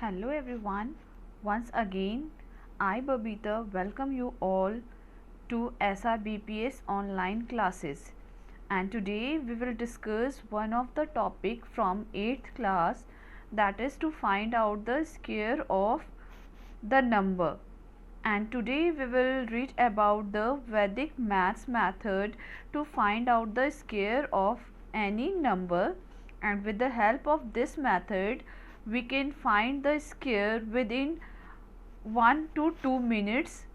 Hello everyone. Once again, I Babita welcome you all to SRBPS online classes. And today we will discuss one of the topic from 8th class, that is to find out the square of the number. And today we will read about the Vedic maths method to find out the square of any number, and with the help of this method we can find the square within 1 to 2 minutes,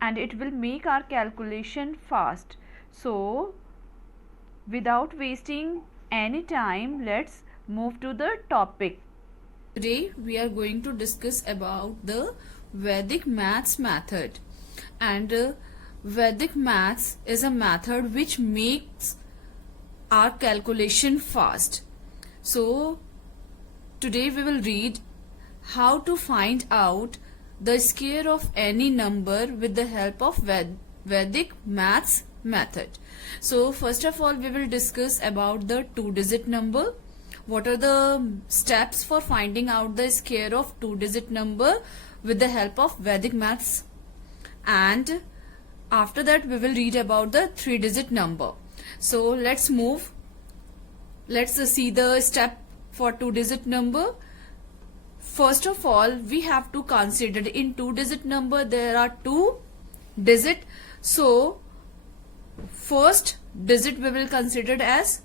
and it will make our calculation fast. So without wasting any time, let's move to the topic. Today we are going to discuss about the Vedic maths method, and Vedic maths is a method which makes our calculation fast. So today we will read how to find out the square of any number with the help of Vedic maths method. So first of all we will discuss about the two-digit number. What are the steps for finding out the square of two-digit number with the help of Vedic maths? And after that we will read about the three-digit number. So let's see the step for two-digit number. First of all, we have to consider in two-digit number there are two digits. So first digit we will consider as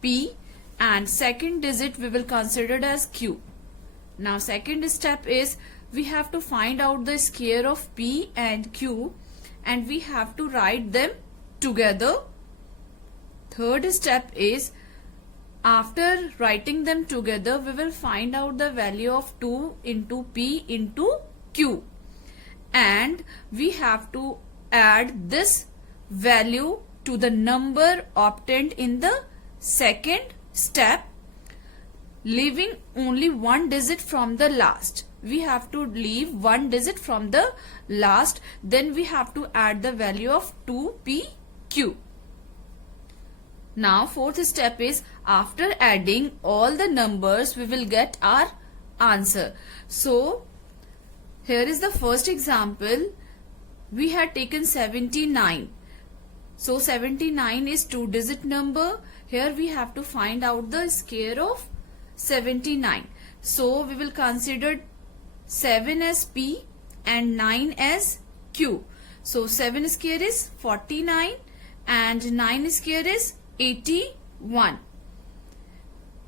P, and second digit we will consider as Q. Now second step is we have to find out the square of P and Q, and we have to write them together. Third step is after writing them together we will find out the value of 2 into P into Q, and we have to add this value to the number obtained in the second step, leaving only one digit from the last. We have to leave one digit from the last, then we have to add the value of 2PQ. Now fourth step is after adding all the numbers we will get our answer. So here is the first example. We had taken 79. So 79 is two-digit number. Here we have to find out the square of 79. So we will consider 7 as P and 9 as Q. So 7 square is 49 and 9 square is 81.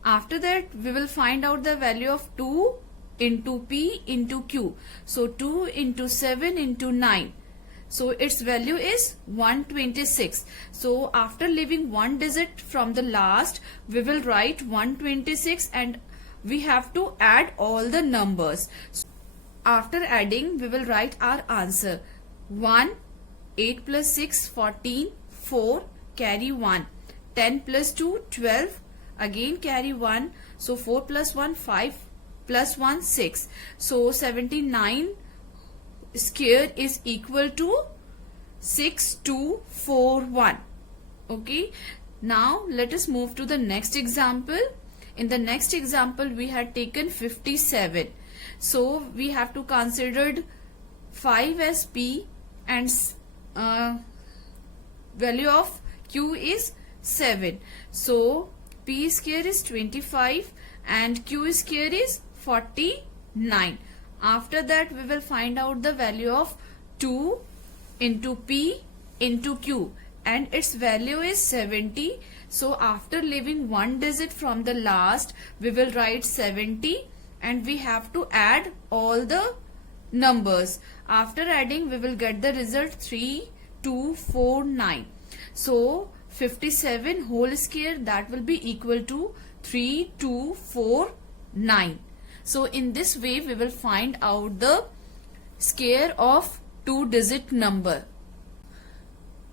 After that we will find out the value of 2 into P into Q. So 2 into 7 into 9. So its value is 126. So after leaving one digit from the last we will write 126, and we have to add all the numbers. After adding we will write our answer. 1, 8 plus 6, 14, 4, carry 1. 10 plus 2, 12, again carry 1. So 4 plus 1, 5, plus 1, 6. So 79 square is equal to 6241. Okay. Now let us move to the next example. In the next example we had taken 57. So we have to consider 5 as P and value of Q is 7. So P square is 25 and Q square is 49. After that we will find out the value of 2 into P into Q, and its value is 70. So after leaving one digit from the last we will write 70, and we have to add all the numbers. After adding we will get the result 3249. So 57 whole square, that will be equal to 3249. So in this way we will find out the square of two-digit number.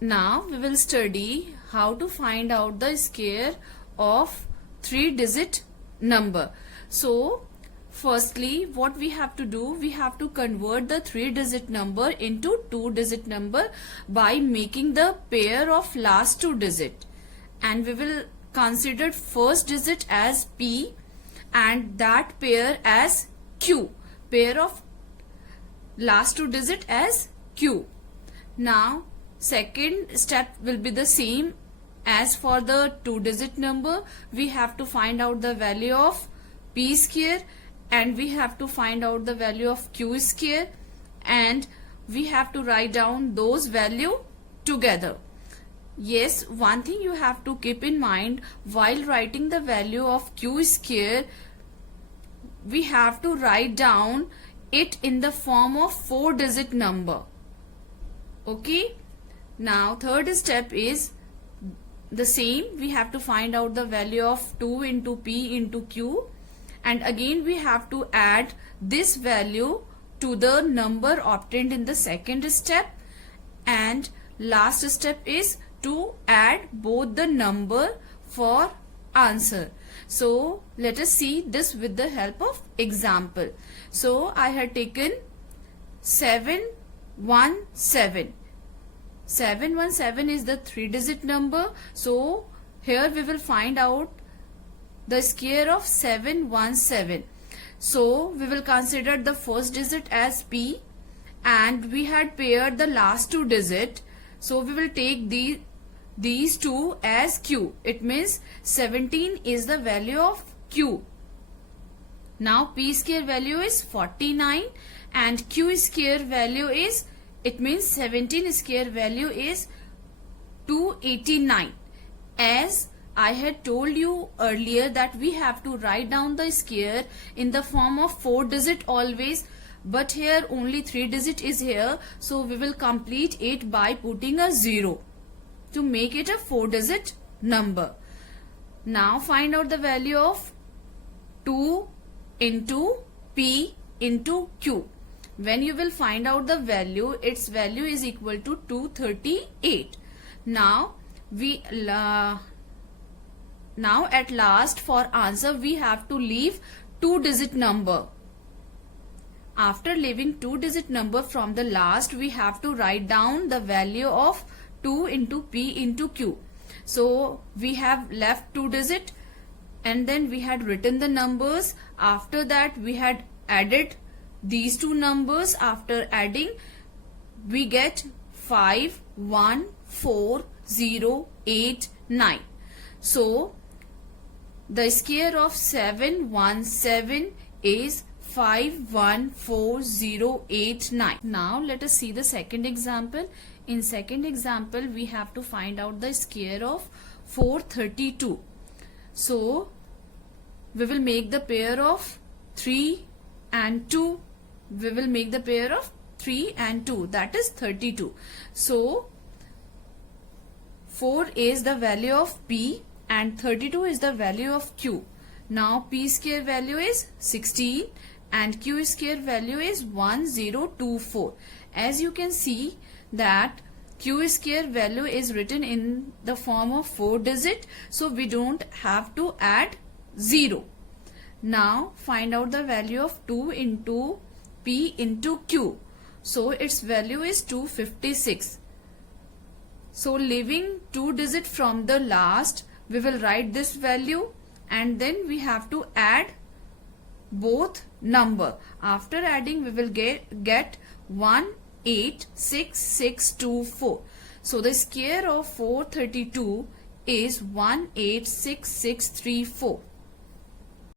Now we will study how to find out the square of three-digit number. So firstly what we have to do, we have to convert the three-digit number into two-digit number by making the pair of last two digit, and we will consider first digit as P and that pair as Q. Pair of last two digit as Q. Now second step will be the same as for the two digit number. We have to find out the value of P square and we have to find out the value of Q square, and we have to write down those value together. Yes, one thing you have to keep in mind while writing the value of Q square, we have to write down it in the form of 4-digit number. Okay. Now third step is the same. We have to find out the value of 2 into P into Q, and again we have to add this value to the number obtained in the second step, and last step is to add both the number for answer. So let us see this with the help of example. So I had taken 717. 717 is the 3-digit number. So here we will find out the square of 717. So we will consider the first digit as P, and we had paired the last two digit. So we will take these two as Q. It means 17 is the value of Q. Now P square value is 49 and Q square value is, it means 17 square value is 289. As I had told you earlier that we have to write down the square in the form of 4-digit always, but here only 3-digit is here, so we will complete it by putting a 0 to make it a 4-digit number. Now find out the value of 2 into P into Q. When you will find out the value, its value is equal to 238. Now at last for answer we have to leave 2-digit number. After leaving 2-digit number from the last, we have to write down the value of 2 into P into Q. So we have left 2-digit and then we had written the numbers. After that we had added these two numbers. After adding we get 51408 So the square of 717 is 514089. Now let us see the second example. In second example we have to find out the square of 432. So we will make the pair of 3 and 2. We will make the pair of 3 and 2, that is 32. So 4 is the value of P and 32 is the value of Q. Now P square value is 16 and Q square value is 1024. As you can see that Q square value is written in the form of 4-digit, so we don't have to add 0. Now find out the value of 2 into P into Q. So its value is 256. So leaving 2-digit from the last, we will write this value and then we have to add both number. After adding we will get 186624. So the square of 432 is 186634.